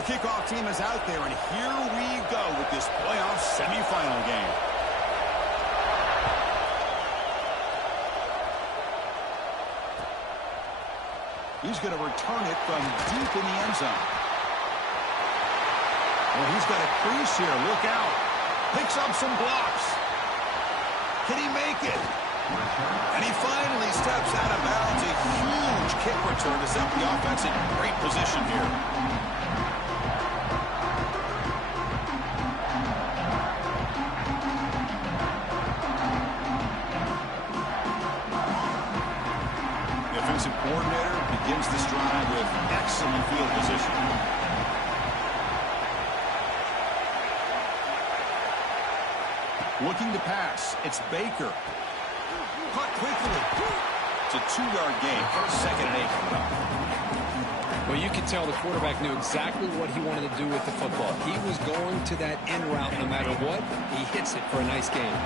The kickoff team is out there, and here we go with this playoff semifinal game. He's going to return it from deep in the end zone. Well, he's got a crease here. Look out. Picks up some blocks. Can he make it? And he finally steps out of bounds. A huge kick return to set the offense in great position here. The offensive coordinator begins this drive with excellent field position. Looking to pass. It's Baker. Caught quickly. It's a 2-yard gain. 2nd and 8 coming up. Well, you could tell the quarterback knew exactly what he wanted to do with the football. He was going to that in route no matter what. He hits it for a nice gain.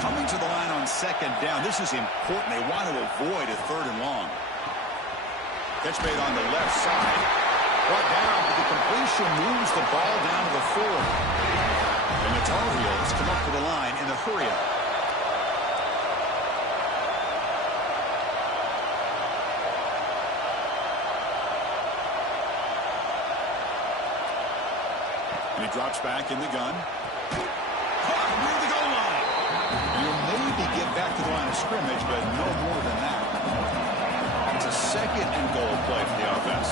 Coming to the line on 2nd down. This is important. They want to avoid a 3rd and long. Catch made on the left side. Brought down, but the completion moves the ball down to the 4. And the Tar Heels come up to the line in a hurry-up. And he drops back in the gun. Caught near the goal line. You'll maybe get back to the line of scrimmage, but no more than that. It's a 2nd and goal play for the offense.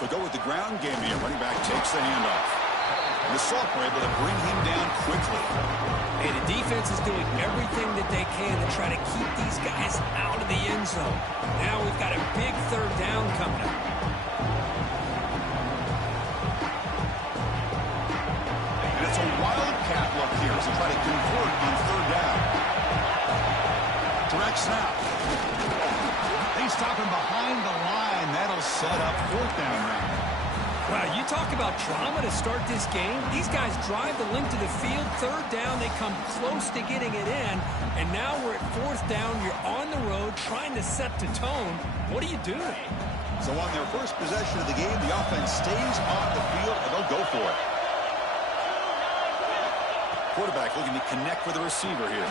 They'll go with the ground game here. Running back takes the handoff. And the Salk were able to bring him down quickly. Hey, the defense is doing everything that they can to try to keep these guys out of the end zone. Now we've got a big 3rd down coming up. And it's a wildcat look here as they try to convert on 3rd down. Direct snap. They stop him behind the line. That'll set up 4th down now. Wow, you talk about drama to start this game. These guys drive the length of the field. 3rd down, they come close to getting it in. And now we're at 4th down. You're on the road trying to set the tone. What do you do? So on their first possession of the game, the offense stays on the field, and they'll go for it. Quarterback looking to connect with the receiver here.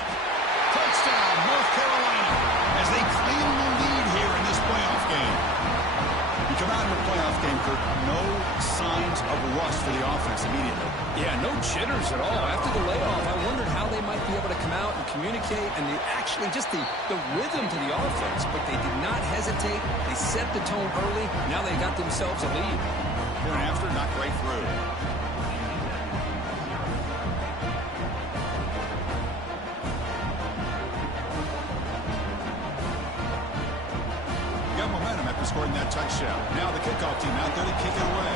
Touchdown, North Carolina, as they claim the lead here in this playoff game. You come out in a playoff game, Kirk, no signs of rust for the offense immediately. Yeah, no jitters at all. After the layoff, I wondered how they might be able to come out and communicate and actually just the rhythm to the offense. But they did not hesitate. They set the tone early. Now they got themselves a lead. Here and after, not great through. Scoring that touchdown. Now the kickoff team out there to kick it away.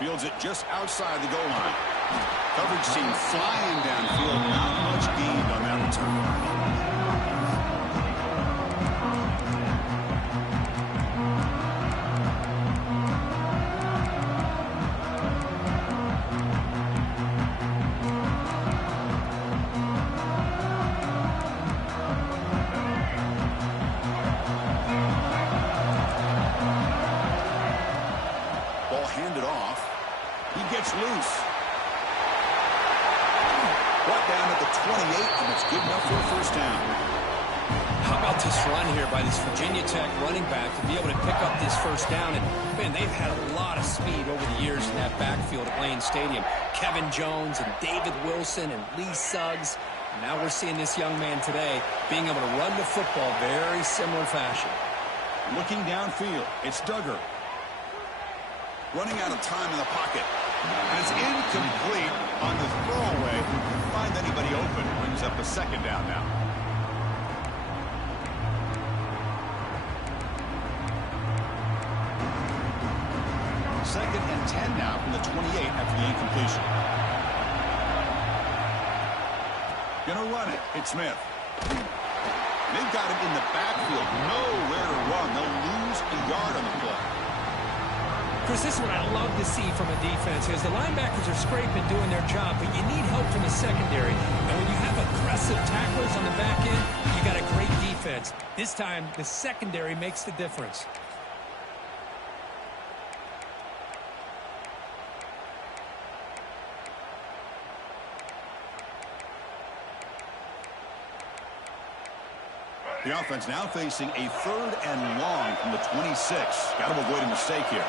Fields it just outside the goal line. Coverage team flying downfield. Not much gained on that return. Loose. Brought down at the 28, and it's good enough for a 1st down. How about this run here by this Virginia Tech running back to be able to pick up this 1st down? And, man, they've had a lot of speed over the years in that backfield at Lane Stadium. Kevin Jones and David Wilson and Lee Suggs. And now we're seeing this young man today being able to run the football very similar fashion. Looking downfield, it's Duggar. Running out of time in the pocket. And it's incomplete on the throwaway. Find anybody open. Brings up a 2nd down now. Second and 10 now from the 28 after the incompletion. Gonna run it. It's Smith. They've got him in the backfield. Nowhere to run. They'll lose a yard on the play. Chris, this is what I love to see from a defense is the linebackers are scraping, doing their job, but you need help from the secondary. And when you have aggressive tacklers on the back end, you got a great defense. This time, the secondary makes the difference. The offense now facing a 3rd and long from the 26. Got to avoid a mistake here.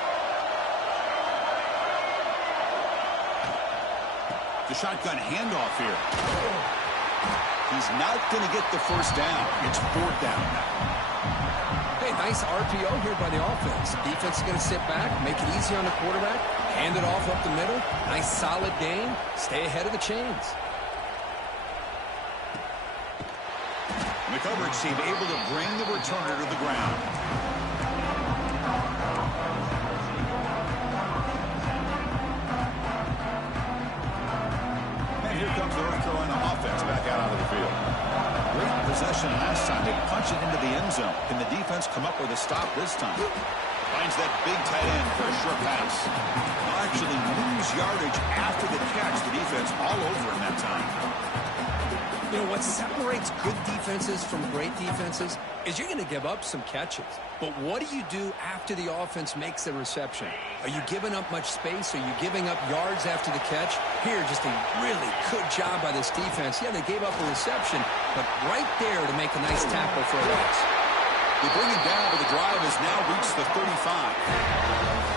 The shotgun handoff here. He's not going to get the first down. It's 4th down now. Hey, nice RPO here by the offense. Defense is going to sit back, make it easy on the quarterback, hand it off up the middle. Nice solid game. Stay ahead of the chains. And the coverage team able to bring the returner to the ground. And here comes the North Carolina offense back out onto the field. Great possession last time. They punch it into the end zone. Can the defense come up with a stop this time? Finds that big tight end for a short pass. They'll actually lose yardage after the catch. The defense all over him that time. You know, what separates good defenses from great defenses is you're going to give up some catches. But what do you do after the offense makes the reception? Are you giving up much space? Are you giving up yards after the catch? Here, just a really good job by this defense. Yeah, they gave up a reception, but right there to make a nice tackle for a loss. They bring it down, but the drive has now reached the 35.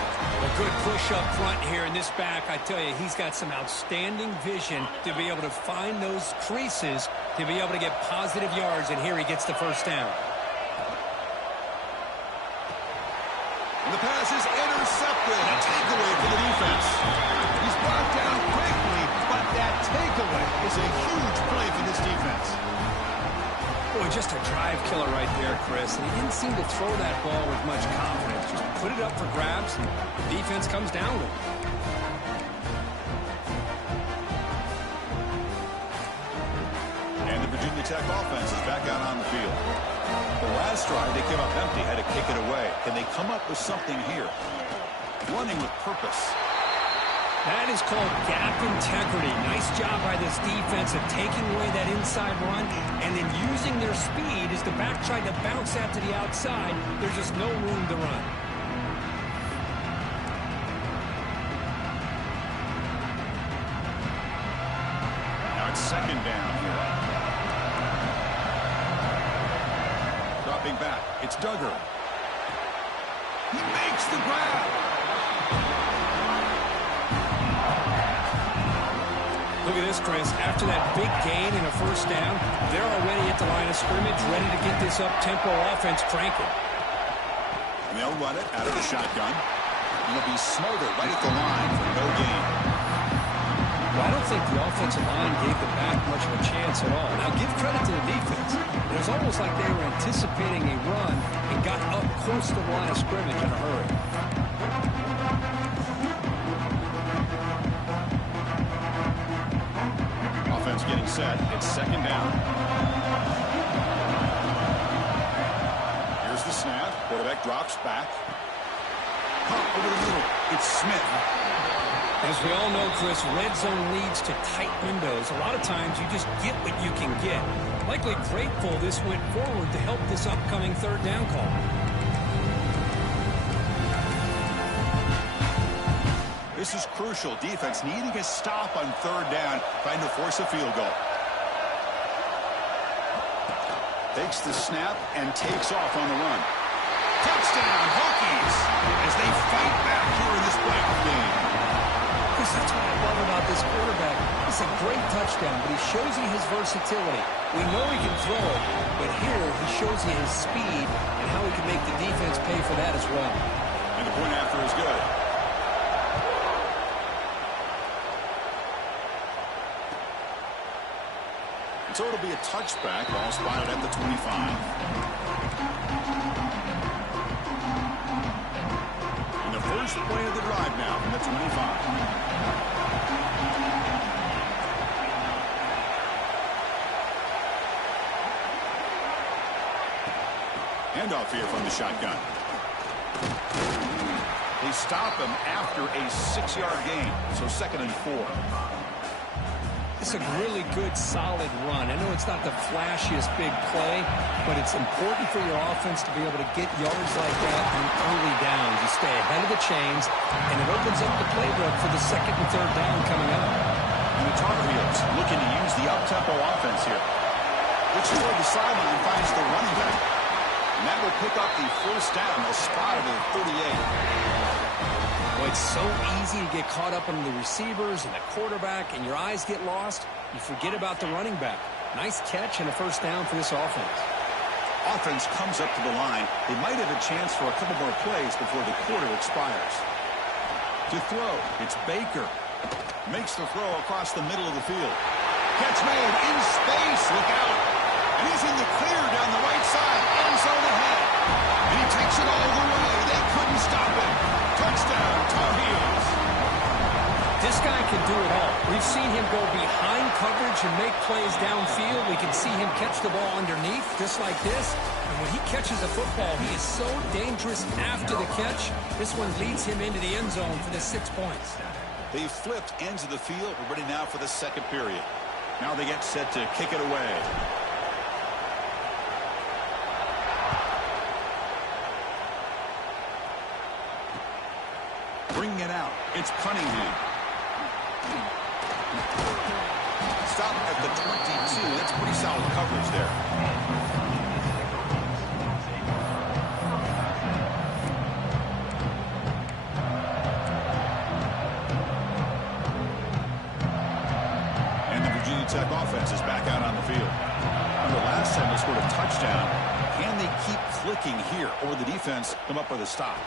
A good push up front here in this back. I tell you, he's got some outstanding vision to be able to find those creases, to be able to get positive yards, and here he gets the first down. And the pass is intercepted. A takeaway for the defense. He's brought down quickly, but that takeaway is a huge play for this defense. Boy, just a drive killer right there, Chris. And he didn't seem to throw that ball with much confidence. Just put it up for grabs, and the defense comes down with it. And the Virginia Tech offense is back out on the field. The last drive, they came up empty, had to kick it away. Can they come up with something here? Running with purpose. That is called gap integrity. Nice job by this defense of taking away that inside run and then using their speed as the back tried to bounce out to the outside. There's just no room to run. Now it's 2nd down here. Dropping back. It's Duggar. He makes the grab. Look at this, Chris. After that big gain and a first down, they're already at the line of scrimmage, ready to get this up-tempo offense cranking. And they'll run it out of the shotgun. And it'll be smothered right at the line for no gain. Well, I don't think the offensive line gave the back much of a chance at all. Now, give credit to the defense. It was almost like they were anticipating a run and got up close to the line of scrimmage in a hurry. Offense getting set. It's 2nd down. Here's the snap. Quarterback drops back. Pop over the middle. It's Smith. As we all know, Chris, red zone leads to tight windows. A lot of times you just get what you can get. Likely grateful this went forward to help this upcoming 3rd down call. This is crucial. Defense needing a stop on 3rd down, trying to force a field goal. Takes the snap and takes off on the run. Touchdown, Hokies, as they fight back here in this Black game. Chris, that's what I love about this quarterback. It's a great touchdown, but he shows you his versatility. We know he can throw it, but here he shows you his speed and how he can make the defense pay for that as well. And the point after is good. So it'll be a touchback, ball spotted at the 25. And the first play of the drive now from the 25. Handoff here from the shotgun. They stop him after a 6-yard gain. So 2nd and 4. It's a really good, solid run. I know it's not the flashiest big play, but it's important for your offense to be able to get yards like that on early downs. You stay ahead of the chains, and it opens up the playbook for the 2nd and 3rd down coming up. And the Tar Heels looking to use the up-tempo offense here. Which is where the sideline finds the running back. And that will pick up the 1st down, a spot of the 38. Well, it's so easy to get caught up in the receivers and the quarterback, and your eyes get lost. You forget about the running back. Nice catch and a 1st down for this offense. Offense comes up to the line. They might have a chance for a couple more plays before the quarter expires. To throw, it's Baker. Makes the throw across the middle of the field. Catch made in space. Look out. And he's in the clear down the right side. End zone ahead. And he takes it all the way. They couldn't stop him. Touchdown, Tar Heels. This guy can do it all. We've seen him go behind coverage and make plays downfield. We can see him catch the ball underneath, just like this. And when he catches a football, he is so dangerous after the catch. This one leads him into the end zone for the 6 points. They flipped ends of the field. We're ready now for the 2nd period. Now they get set to kick it away. Bringing it out. It's Cunningham. Stop at the 22. That's pretty solid coverage there. And the Virginia Tech offense is back out on the field. Remember, last time they scored a touchdown. Can they keep clicking here, or the defense come up with a stop?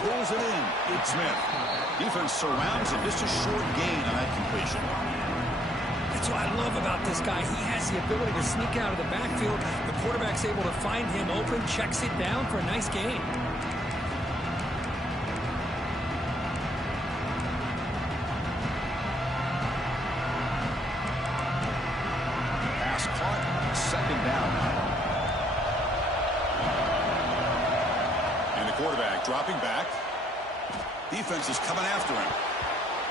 Pulls it in. It's Smith. Defense surrounds him. Just a short gain on that completion. That's what I love about this guy. He has the ability to sneak out of the backfield. The quarterback's able to find him open, checks it down for a nice gain. Pass caught. 2nd down. And the quarterback dropping back. Defense is coming after him.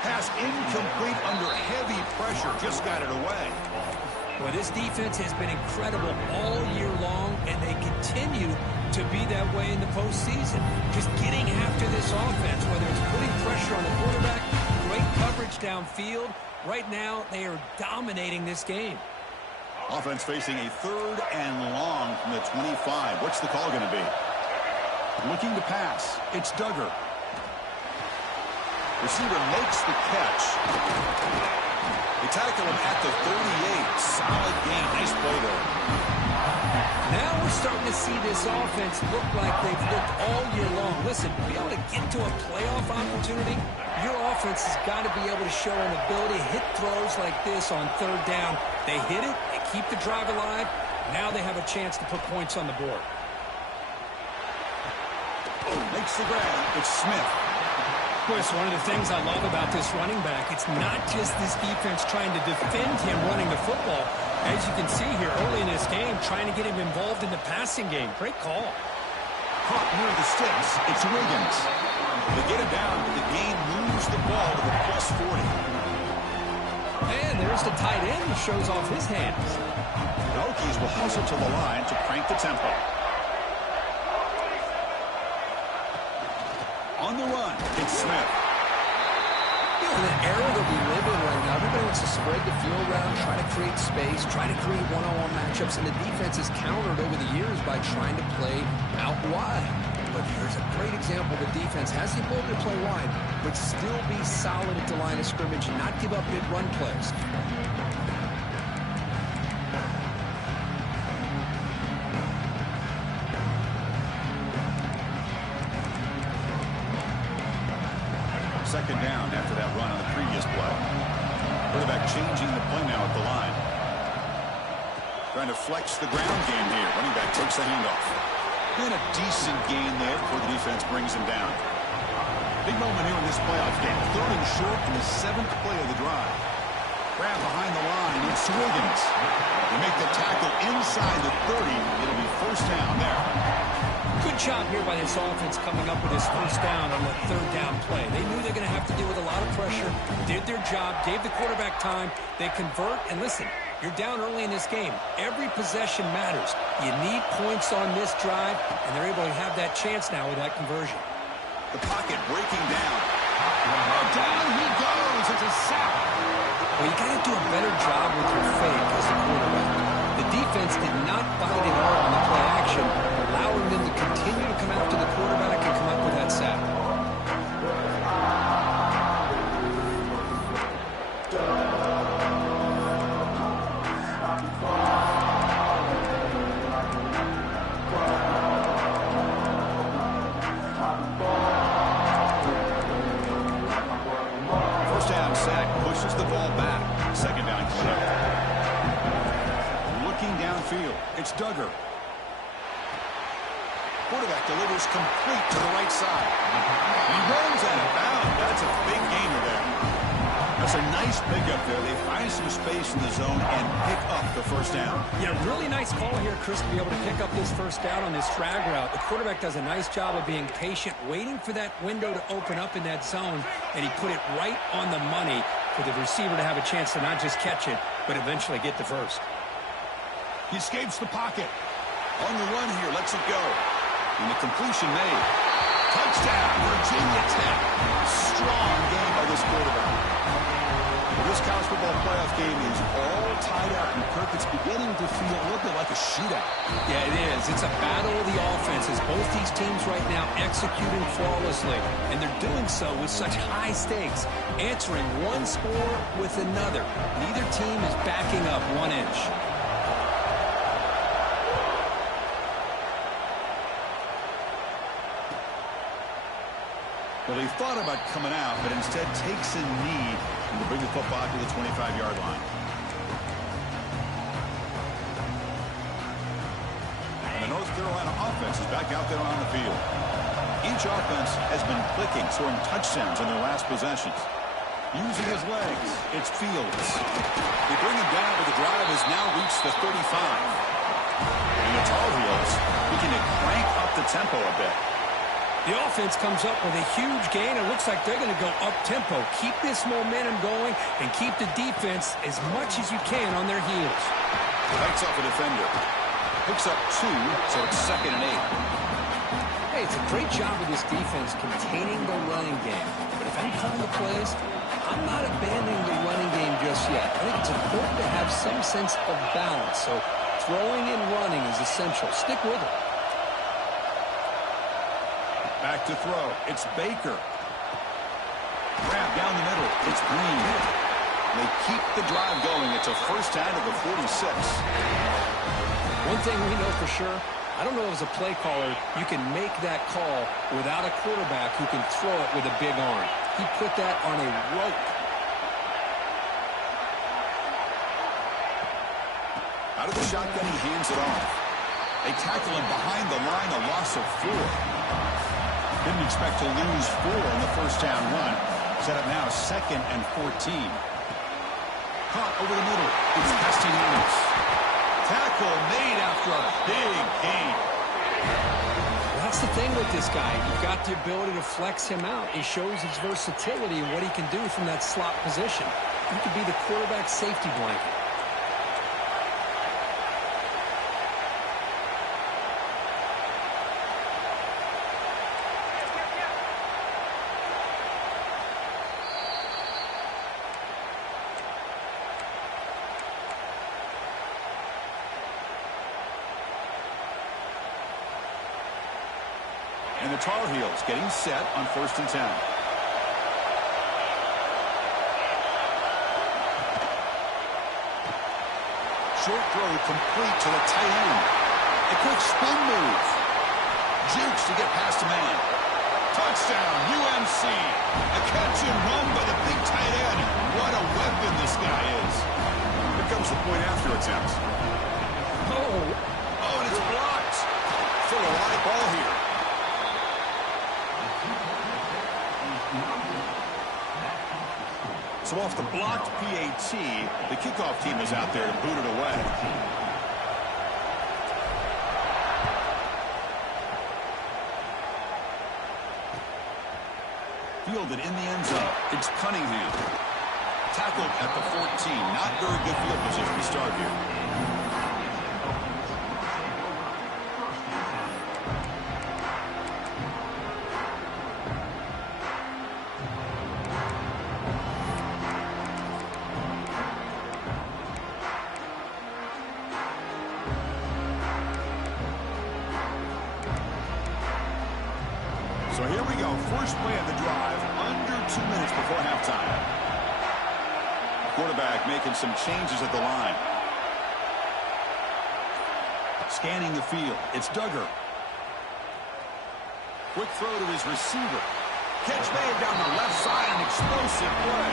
Pass incomplete under heavy pressure. Just got it away. Well, this defense has been incredible all year long, and they continue to be that way in the postseason. Just getting after this offense, whether it's putting pressure on the quarterback, great coverage downfield. Right now, they are dominating this game. Offense facing a 3rd and long from the 25. What's the call going to be? Looking to pass. It's Duggar. Receiver makes the catch. They tackle him at the 38. Solid game. Nice play there. Now we're starting to see this offense look like they've looked all year long. Listen, to be able to get to a playoff opportunity, your offense has got to be able to show an ability to hit throws like this on 3rd down. They hit it. They keep the drive alive. Now they have a chance to put points on the board. Makes the grab. It's Smith. Boy, it's one of the things I love about this running back. It's not just this defense trying to defend him running the football. As you can see here early in this game, trying to get him involved in the passing game. Great call. Caught near the sticks. It's Wiggins. They get it down, but the game moves the ball to the plus 40. And there's the tight end who shows off his hands. The Hokies will hustle to the line to crank the tempo. On the run, it's Smith. You know, the era that we live in right now, everybody wants to spread the field around, try to create space, try to create one-on-one matchups, and the defense is countered over the years by trying to play out wide. But here's a great example. The defense has the ability to play wide, but still be solid at the line of scrimmage and not give up big run plays. Second down after that run on the previous play. Quarterback changing the play now at the line. Trying to flex the ground game here. Running back takes the handoff. And a decent gain there before the defense brings him down. Big moment here in this playoff game. 3rd and short in the 7th play of the drive. Grab behind the line. It's Wiggins. They make the tackle inside the 30. It'll be 1st down there. Good job here by this offense coming up with this first down on that third down play. They knew they're going to have to deal with a lot of pressure, did their job, gave the quarterback time. They convert, and listen, you're down early in this game. Every possession matters. You need points on this drive, and they're able to have that chance now with that conversion. The pocket breaking down. Down he goes. It's a sack. Well, you got to do a better job with your fake as a quarterback. The defense did not bite at all on the play action, allowing them to continue to come after the quarterback and come up with that sack. First down sack pushes the ball back. Second down clear. Looking downfield, it's Duggar. Quarterback delivers complete to the right side. He runs out of bounds. That's a big gainer there. That's a nice pickup there. They find some space in the zone and pick up the first down. Yeah, really nice call here, Chris, to be able to pick up this first down on this drag route. The quarterback does a nice job of being patient, waiting for that window to open up in that zone, and he put it right on the money for the receiver to have a chance to not just catch it, but eventually get the first. He escapes the pocket. On the run here, lets it go. And the completion made. Touchdown, Virginia Tech. Strong game by this quarterback. Well, this college football playoff game is all tied up, and Kirk, it's beginning to feel a little bit like a shootout. Yeah, it is. It's a battle of the offenses. Both these teams right now executing flawlessly, and they're doing so with such high stakes, answering one score with another. Neither team is backing up 1 inch. Well, he thought about coming out, but instead takes a knee to bring the football to the 25-yard line. And the North Carolina offense is back out there on the field. Each offense has been clicking, scoring touchdowns on their last possessions. Using his legs, it's Fields. They bring him down, but the drive has now reached the 35. And the Tar Heels looking to crank up the tempo a bit. The offense comes up with a huge gain. It looks like they're going to go up-tempo. Keep this momentum going and keep the defense as much as you can on their heels. Hikes up a defender. Picks up 2, so it's 2nd and 8. Hey, it's a great job of this defense containing the running game. But if I'm calling the plays, I'm not abandoning the running game just yet. I think it's important to have some sense of balance. So throwing and running is essential. Stick with it. Back to throw. It's Baker. Grab down the middle. It's Green. They keep the drive going. It's a first down to the 46. One thing we know for sure, I don't know as a play caller, you can make that call without a quarterback who can throw it with a big arm. He put that on a rope. Out of the shotgun, he hands it off. They tackle him behind the line, a loss of 4. Didn't expect to lose 4 in the first down run. Set up now 2nd and 14. Caught over the middle. It's Castellanos. Tackle made after a big gain. Well, that's the thing with this guy. You've got the ability to flex him out. He shows his versatility and what he can do from that slot position. He could be the quarterback safety blanket. And the Tar Heels getting set on 1st and 10. Short throw complete to the tight end. A quick spin move. Jukes to get past a man. Touchdown, UMC. A catch and run by the big tight end. What a weapon this guy is. Here comes the point after attempt. Oh, and it's blocked. For a live ball here. So off the blocked PAT, the kickoff team is out there to boot it away. fielded in the end zone. It's Cunningham. Tackled at the 14. Not very good field position to start here. So here we go. First play of the drive, under 2 minutes before halftime. Quarterback making some changes at the line. Scanning the field. It's Duggar. Quick throw to his receiver. Catch made down the left side. An explosive play.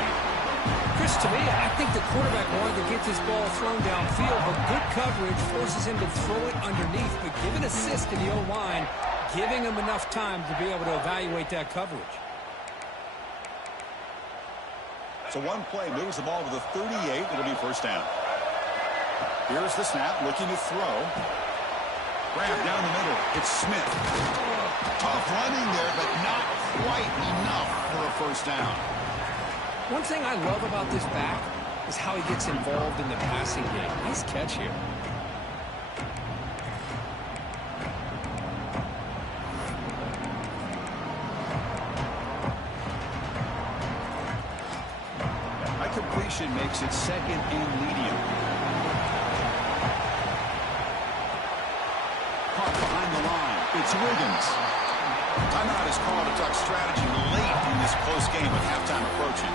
Chris, to me, I think the quarterback wanted to get this ball thrown downfield, but good coverage forces him to throw it underneath. But give an assist to the O-line, giving him enough time to be able to evaluate that coverage. So one play moves the ball to the 38. It'll be first down. Here's the snap, looking to throw. Grab down the middle. It's Smith. Tough running there, but not quite enough for a first down. One thing I love about this back is how he gets involved in the passing game. Nice catch here. Completion makes it second and medium. Caught behind the line. It's Wiggins. Timeout is called to talk strategy late in this close game with halftime approaching.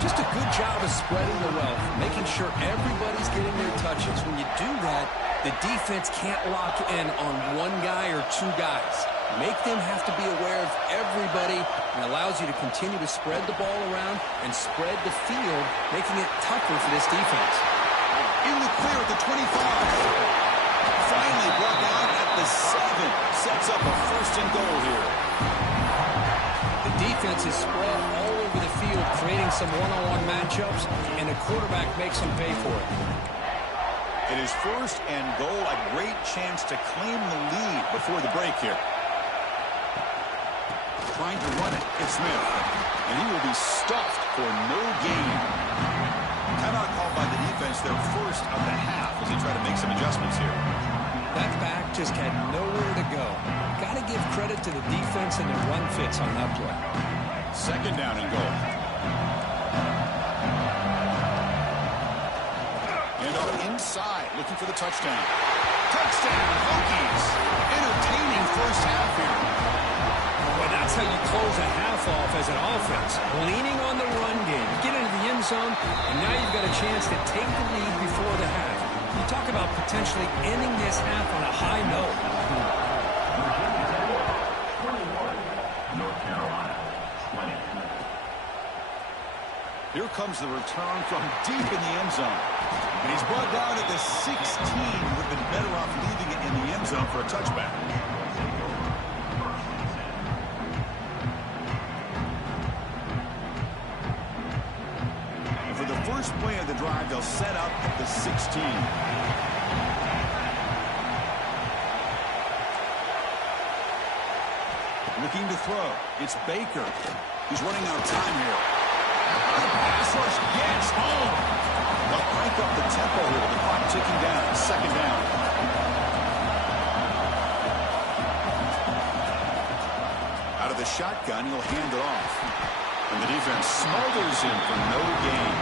Just a good job of spreading the wealth, making sure everybody's getting their touches. When you do that, the defense can't lock in on one guy or two guys. Make them have to be aware of everybody, and allows you to continue to spread the ball around and spread the field, making it tougher for this defense. In the clear at the 25. Finally brought down at the 7. Sets up a first and goal here. The defense is spread all over the field, creating some one-on-one matchups, and the quarterback makes them pay for it. It is first and goal, a great chance to claim the lead before the break here. Trying to run it, it's Smith. And he will be stuffed for no gain. Timeout called by the defense, their first of the half, as they try to make some adjustments here. That back just had nowhere to go. Got to give credit to the defense and their run fits on that play. Second down and goal. And up inside, looking for the touchdown. Touchdown, Hokies. Entertaining first half here. Well, that's how you close a half off as an offense. Leaning on the run game. Get into the end zone, and now you've got a chance to take the lead before the half. You talk about potentially ending this half on a high note. Here comes the return from deep in the end zone. And he's brought down at the 16. Would have been better off leaving it in the end zone for a touchback. And for the first play of the drive, they'll set up at the 16. Looking to throw. It's Baker. He's running out of time here. The pass rush gets home. They'll crank up the tempo here with the clock ticking down. Second down. Out of the shotgun, he'll hand it off. And the defense smothers him for no gain.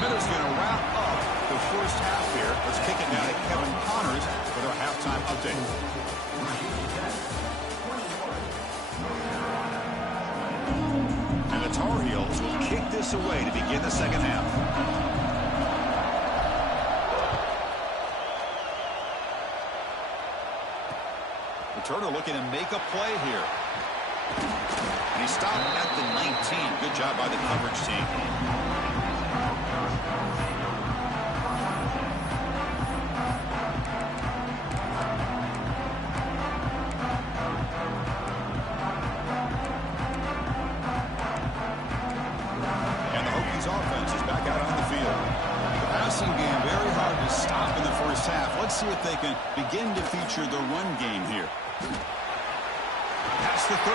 Miller's going to wrap up the first half here. Let's kick it now to Kevin Connors with our halftime update. And the Tar Heels will kick this away to begin the second half. Returner looking to make a play here. And he stopped at the 19. Good job by the coverage team. if they can begin to feature the run game here. Past the 30.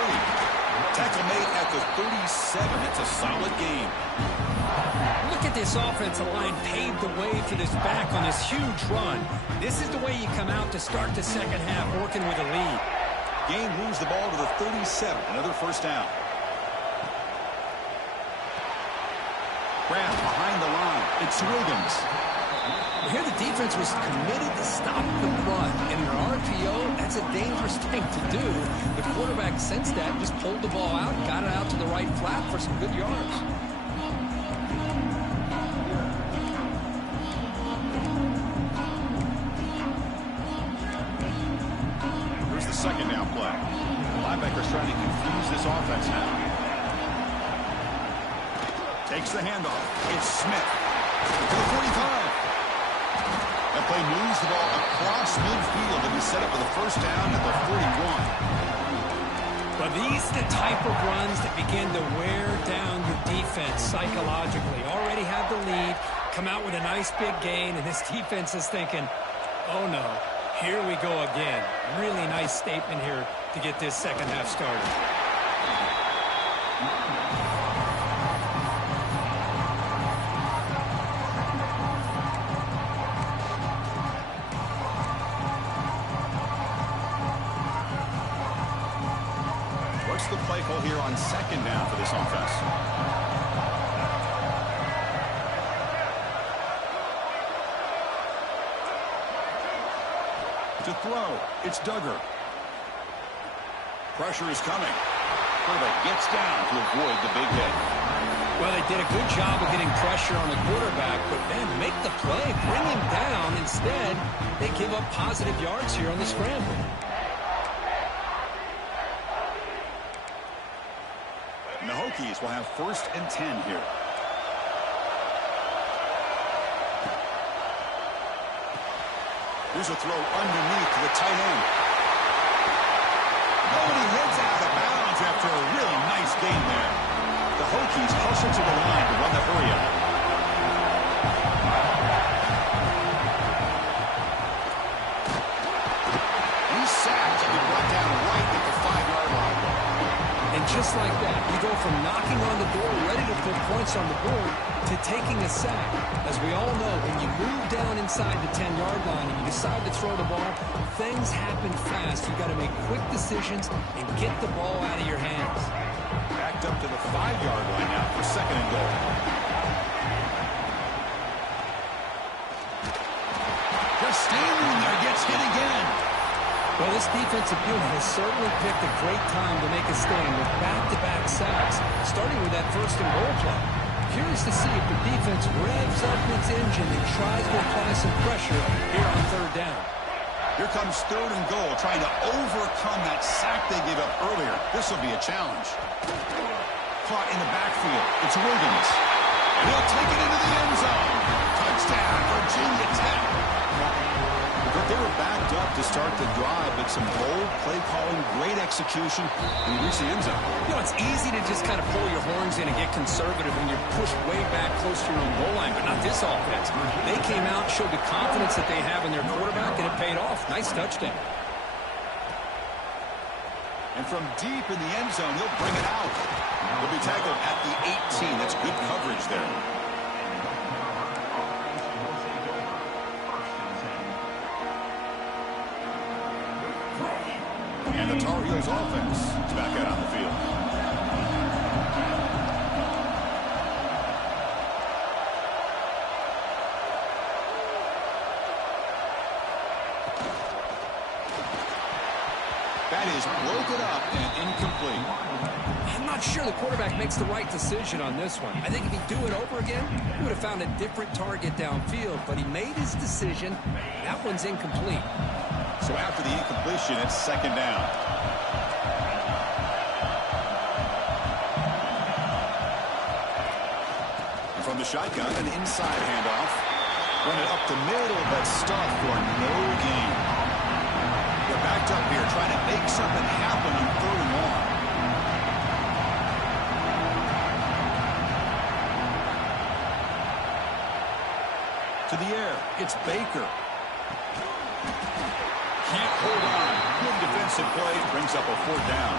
Tackle made at the 37. It's a solid game. Look at this offensive line paved the way for this back on this huge run. This is the way you come out to start the second half working with a lead. Game moves the ball to the 37. Another first down. Kraft behind the line. It's Williams. Here the defense was committed to stop the run. And in an RPO, that's a dangerous thing to do. The quarterback sensed that, just pulled the ball out, got it out to the right flat for some good yards. Here's the second down play. The linebacker's trying to confuse this offense now. Takes the handoff. It's Smith to the 45. That play moves the ball across midfield to be set up for the first down at the 41. But these are the type of runs that begin to wear down your defense psychologically. Already have the lead, come out with a nice big gain, and this defense is thinking, oh no, here we go again. Really nice statement here to get this second half started. What's the play call here on second down for this offense? To throw, it's Duggar. Pressure is coming. Quarterback gets down to avoid the big hit. Well, they did a good job of getting pressure on the quarterback, but then make the play, bring him down. Instead, they give up positive yards here on the scramble. And the Hokies will have 1st and 10 here. Here's a throw underneath to the tight end. Oh, and he heads out of bounds after a really nice gain there. The Hokies hustle to the line to run the hurry up. He's sacked and brought down right at the 5-yard line. And just like that, you go from knocking on the door, ready to put points on the board, to taking a sack. As we all know, when you move down inside the 10-yard line and you decide to throw the ball, things happen fast. You got to make quick decisions and get the ball out of your hands. Backed up to the 5-yard line now for 2nd and goal. Just standing there, gets hit again. Well, this defensive unit has certainly picked a great time to make a stand with back-to-back sacks, starting with that 1st and goal play. Curious to see if the defense revs up its engine and tries to apply some pressure here on 3rd down. Here comes 3rd and goal, trying to overcome that sack they gave up earlier. This will be a challenge. Caught in the backfield. It's Williams. And he'll take it into the end zone. Touchdown, Virginia Tech. But they were backed up to start the drive, but some bold play calling, great execution, and he reached the end zone. You know, it's easy to just kind of pull your horns in and get conservative when you're pushed way back close to your own goal line, but not this offense. They came out, showed the confidence that they have in their quarterback, and it paid off. Nice touchdown. And from deep in the end zone, he'll bring it out. He'll be tackled at the 18. That's good coverage there. And the Tar Heels offense is back out on the field. That is broken up and incomplete. I'm not sure the quarterback makes the right decision on this one. I think if he'd do it over again, he would have found a different target downfield, but he made his decision. That one's incomplete. So after the incompletion, it's 2nd down. And from the shotgun, an inside handoff. Run it up the middle, but stuffed for no gain. They're backed up here, trying to make something happen on 3rd and long. To the air, it's Baker. opposite play brings up a 4th down.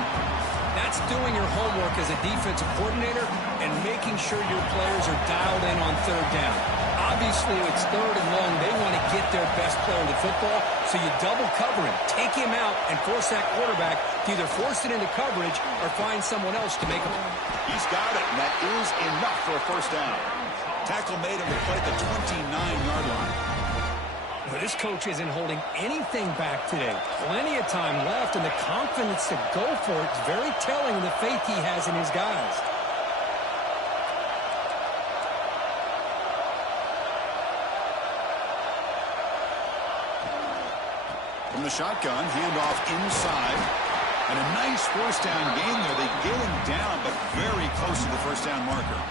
That's doing your homework as a defensive coordinator and making sure your players are dialed in on 3rd down. Obviously, it's 3rd and long. They want to get their best player to football, so you double cover him, take him out, and force that quarterback to either force it into coverage or find someone else to make a play. He's got it, and that is enough for a 1st down. Tackle made him to play the 29-yard line. But this coach isn't holding anything back today. Plenty of time left, and the confidence to go for it is very telling of the faith he has in his guys. From the shotgun, handoff inside. And a nice 1st down gain there. They get him down, but very close to the 1st down marker.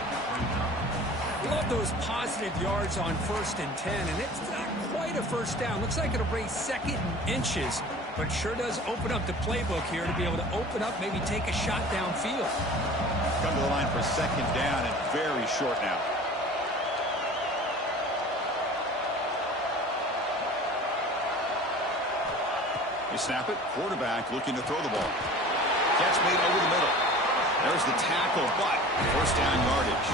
Love those positive yards on 1st and 10, and it's not quite a 1st down. Looks like it'll bring 2nd and inches, but sure does open up the playbook here to be able to open up, maybe take a shot downfield. Come to the line for 2nd down and very short now. They snap it. Quarterback looking to throw the ball. Catch made over the middle. There's the tackle, but 1st down yardage.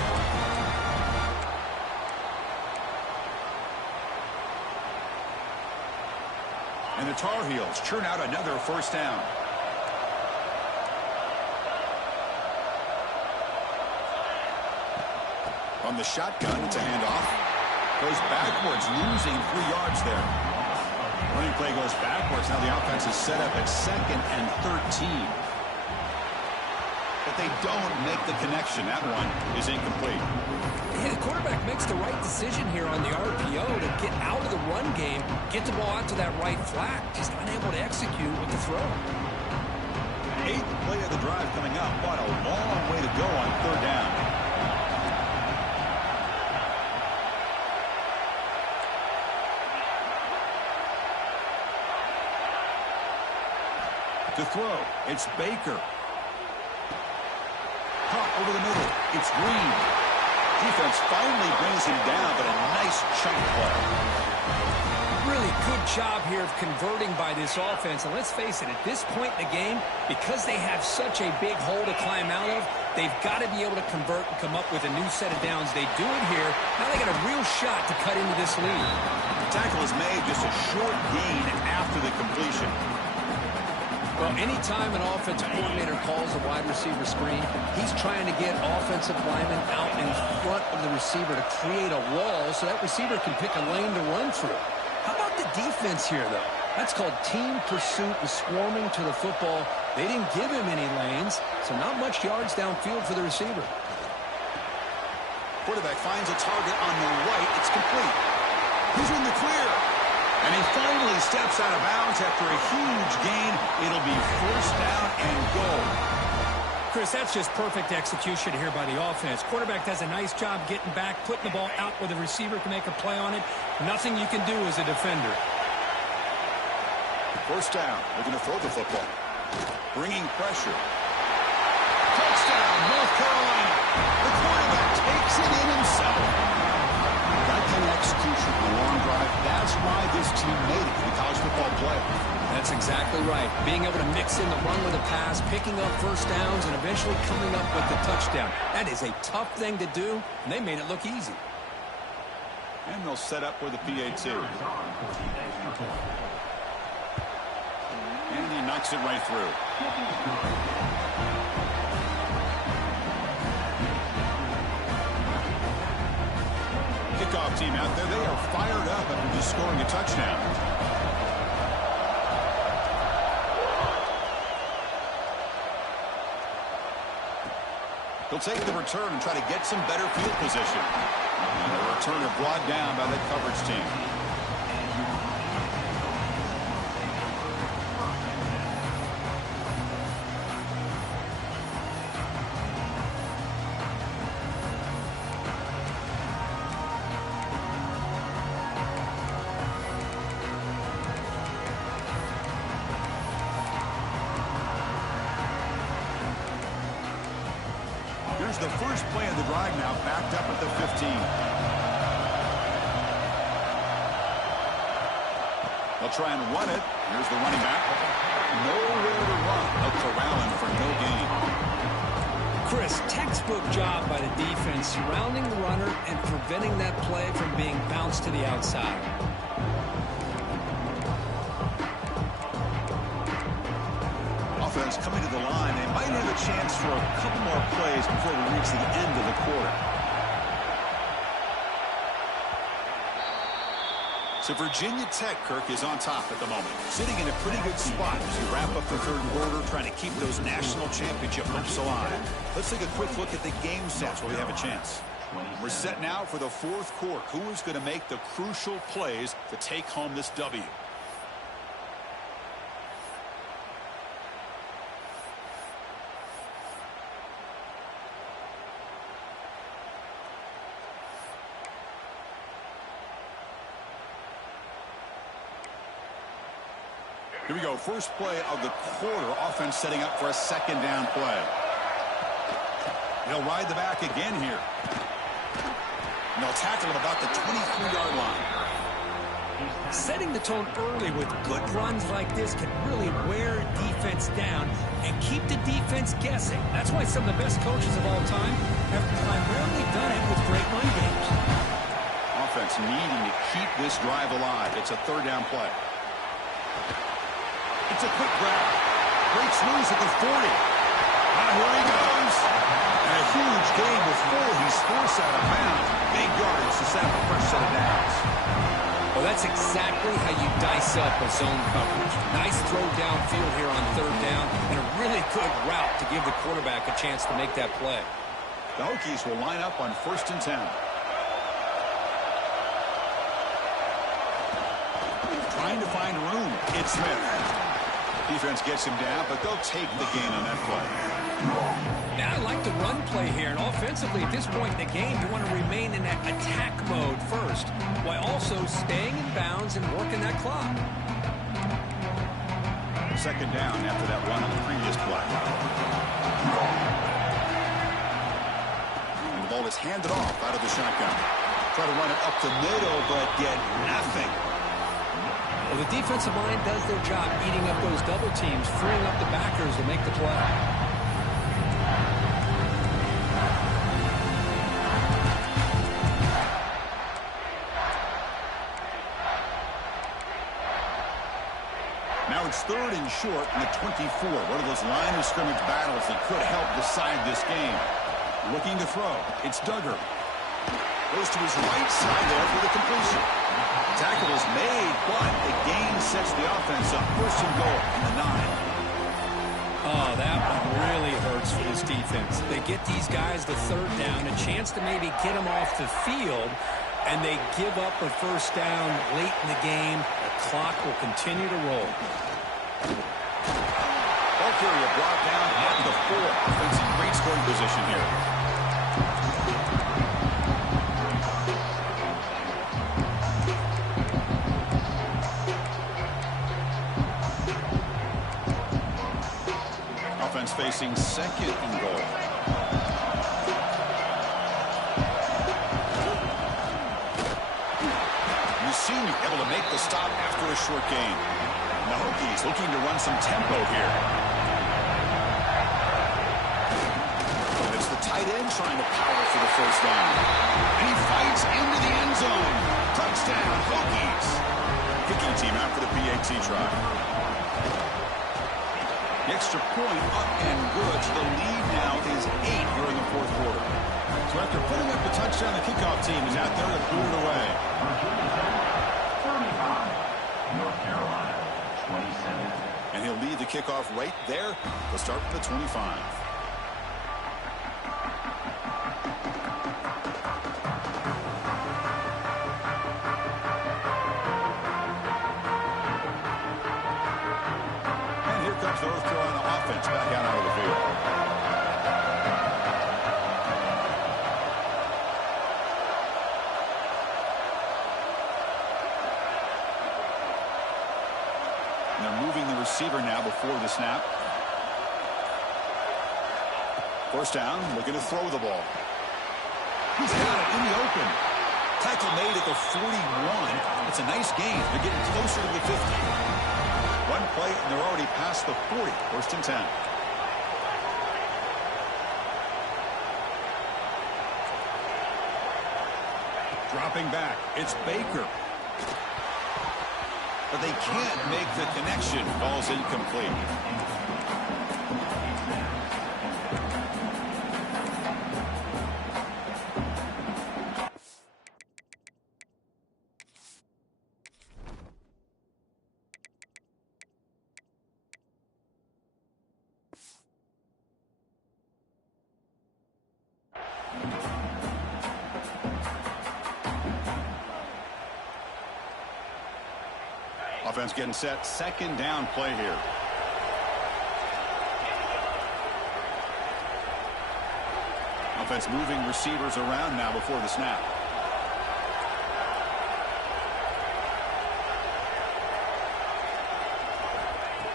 And the Tar Heels churn out another 1st down. On the shotgun, it's a handoff. Goes backwards, losing 3 yards there. Running play goes backwards. Now the offense is set up at 2nd and 13. But they don't make the connection. That one is incomplete. The quarterback makes the right decision here on the RPO to get out of the run game, get the ball out to that right flat, just unable to execute with the throw. 8th play of the drive coming up. What a long way to go on 3rd down. To throw, it's Baker. Caught over the middle, it's Green. Defense finally brings him down, but a nice chunk play. Really good job here of converting by this offense. And let's face it, at this point in the game, because they have such a big hole to climb out of, they've got to be able to convert and come up with a new set of downs. They do it here. Now they got a real shot to cut into this lead. The tackle is made, just a short gain after the completion. Well, anytime an offensive coordinator calls a wide receiver screen, he's trying to get offensive linemen out in front of the receiver to create a wall so that receiver can pick a lane to run through. How about the defense here, though? That's called team pursuit and swarming to the football. They didn't give him any lanes, so not much yards downfield for the receiver. Quarterback finds a target on the right. It's complete. He's in the clear. And he finally steps out of bounds after a huge gain. It'll be 1st down and goal. Chris, that's just perfect execution here by the offense. Quarterback does a nice job getting back, putting the ball out where the receiver can make a play on it. Nothing you can do as a defender. 1st down. Looking to throw the football. Bringing pressure. Touchdown, North Carolina. The quarterback takes it in himself. That kind of execution on a long drive, that's why this team made it to the college football playoff. That's exactly right. Being able to mix in the run with a pass, picking up 1st downs, and eventually coming up with the touchdown. That is a tough thing to do, and they made it look easy. And they'll set up with the PA2. And he knocks it right through. Kickoff team out there. They are fired up after just scoring a touchdown. He'll take the return and try to get some better field position. And the returner brought down by that coverage team. Here's the first play of the drive now, backed up at the 15. They'll try and run it. Here's the running back. Nowhere Chris, textbook job by the defense, surrounding the runner and preventing that play from being bounced to the outside. Offense coming to the line. They might have a chance for a couple more plays before we reach the end of the quarter. So Virginia Tech, Kirk, is on top at the moment, sitting in a pretty good spot as we wrap up the third quarter, trying to keep those national championship hopes alive. Let's take a quick look at the game sets where we have a chance. We're set now for the fourth quarter. Who is going to make the crucial plays to take home this W? Here we go. First play of the quarter. Offense setting up for a second down play. They'll ride the back again here. And they'll tackle him about the 23-yard line. Setting the tone early with good runs like this can really wear a defense down and keep the defense guessing. That's why some of the best coaches of all time have primarily done it with great run games. Offense needing to keep this drive alive. It's a third down play. It's a quick grab. Breaks loose at the 40. Here he goes. And a huge gain before he's forced out of bounds. Big yards to set up a fresh set of downs. Well, that's exactly how you dice up a zone coverage. Nice throw downfield here on third down, and a really good route to give the quarterback a chance to make that play. The Hokies will line up on 1st and 10. Trying to find room. It's Smith. Defense gets him down, but they'll take the gain on that play. Now I like the run play here, and offensively at this point in the game, you want to remain in that attack mode first, while also staying in bounds and working that clock. Second down after that run on the previous play. And the ball is handed off out of the shotgun. Try to run it up the middle, but get nothing. Well, the defensive line does their job eating up those double teams, freeing up the backers to make the play. Now it's 3rd and short in the 24. One of those line of scrimmage battles that could help decide this game. Looking to throw. It's Duggar. Goes to his right side there for the completion. Tackle is made, but the gain sets the offense up. 1st and goal in the 9. Oh, that one really hurts for this defense. They get these guys the third down, a chance to maybe get them off the field, and they give up a first down late in the game. The clock will continue to roll. Ball carrier brought down at the 4. Offense in great scoring position here. Facing 2nd and goal. Senior able to make the stop after a short gain. And the Hokies looking to run some tempo here. And it's the tight end trying to power for the first down. And he fights into the end zone. Touchdown, Hokies. Kicking team out for the PAT try. The extra point up and good. So the lead now is 8 here in the 4th quarter. So after putting up the touchdown, the kickoff team is out there to blew it away. North Carolina, 27. And he'll lead the kickoff right there. We'll start with the 25. And here comes the North Carolina offense back out onto the field. They're moving the receiver now before the snap. First down, looking to throw the ball. He's got it in the open. Tackle made at the 41. It's a nice gain. They're getting closer to the 50. One play, and they're already past the 40. First and 10. Dropping back, it's Baker. But they can't make the connection. Ball's incomplete. Offense getting set. Second down play here. Offense moving receivers around now before the snap.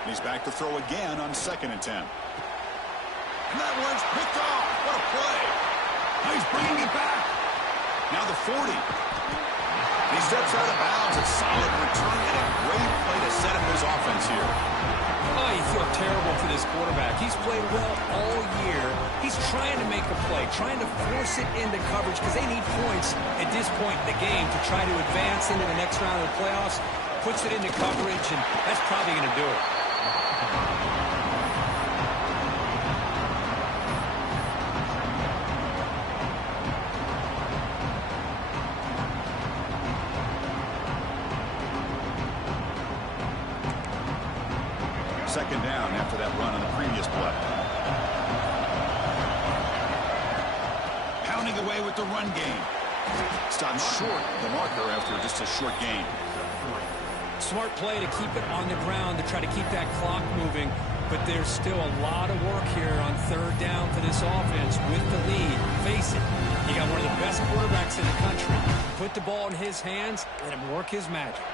He's back to throw again on 2nd and 10. And that one's picked off. What a play. Now he's bringing it back. Now the 40. He steps out of bounds. A solid return and a great play to set up his offense here. Oh, you feel terrible for this quarterback. He's played well all year. He's trying to make a play, trying to force it into coverage because they need points at this point in the game to try to advance into the next round of the playoffs. Puts it into coverage, and that's probably going to do it. Second down after that run on the previous play. Pounding away with the run game. Stopped short the marker after just a short gain. Smart play to keep it on the ground to try to keep that clock moving, but there's still a lot of work here on 3rd down for this offense with the lead. Face it, you got one of the best quarterbacks in the country. Put the ball in his hands, let him work his magic.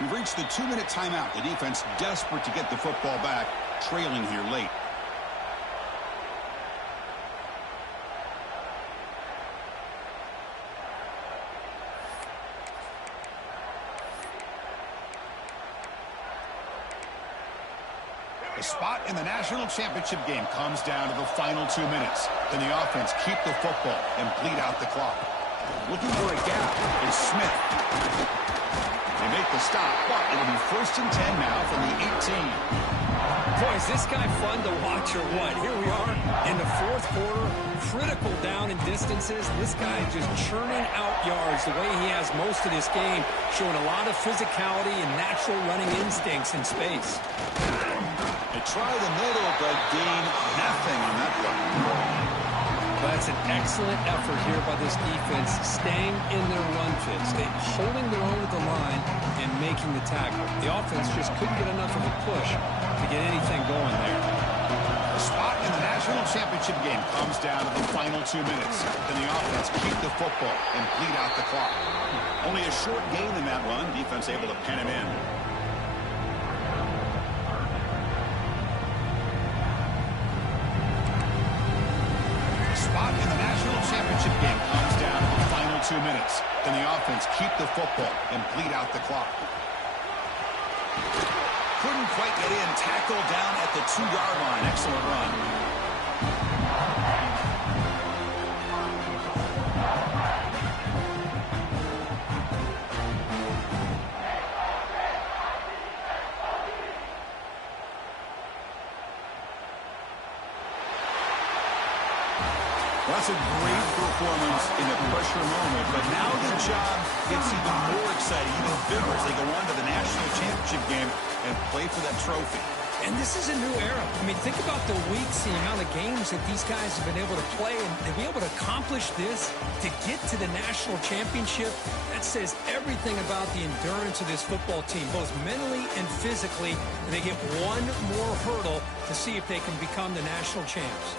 We've reached the 2-minute timeout. The defense desperate to get the football back, trailing here late. The spot in the national championship game comes down to the final 2 minutes. Can the offense keep the football and bleed out the clock? Looking for a gap is Smith. They make the stop, but it'll be 1st and 10 now from the 18. Boy, is this guy fun to watch or what? Here we are in the 4th quarter, critical down and distances. This guy just churning out yards the way he has most of this game, showing a lot of physicality and natural running instincts in space. They try the middle, but gain nothing on that play. That's an excellent effort here by this defense, staying in their run fit, holding their own at the line and making the tackle. The offense just couldn't get enough of a push to get anything going there. The spot in the national championship game comes down to the final 2 minutes. Can the offense keep the football and bleed out the clock? Only a short gain in that run. Defense able to pen him in. In the national championship game comes down to the final 2 minutes. Can the offense keep the football and bleed out the clock? Couldn't quite get in. Tackle down at the 2-yard line. Excellent run. That's a great performance in a pressure moment, but now the job gets even more exciting, even bigger as they go on to the national championship game and play for that trophy. And this is a new era. I mean, think about the weeks, the amount of games that these guys have been able to play, and to be able to accomplish this, to get to the national championship, that says everything about the endurance of this football team, both mentally and physically. They get one more hurdle to see if they can become the national champs.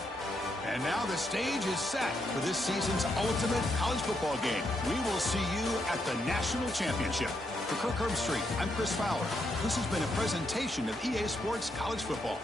And now the stage is set for this season's ultimate college football game. We will see you at the national championship. For Kirk Herbstreit, I'm Chris Fowler. This has been a presentation of EA Sports College Football.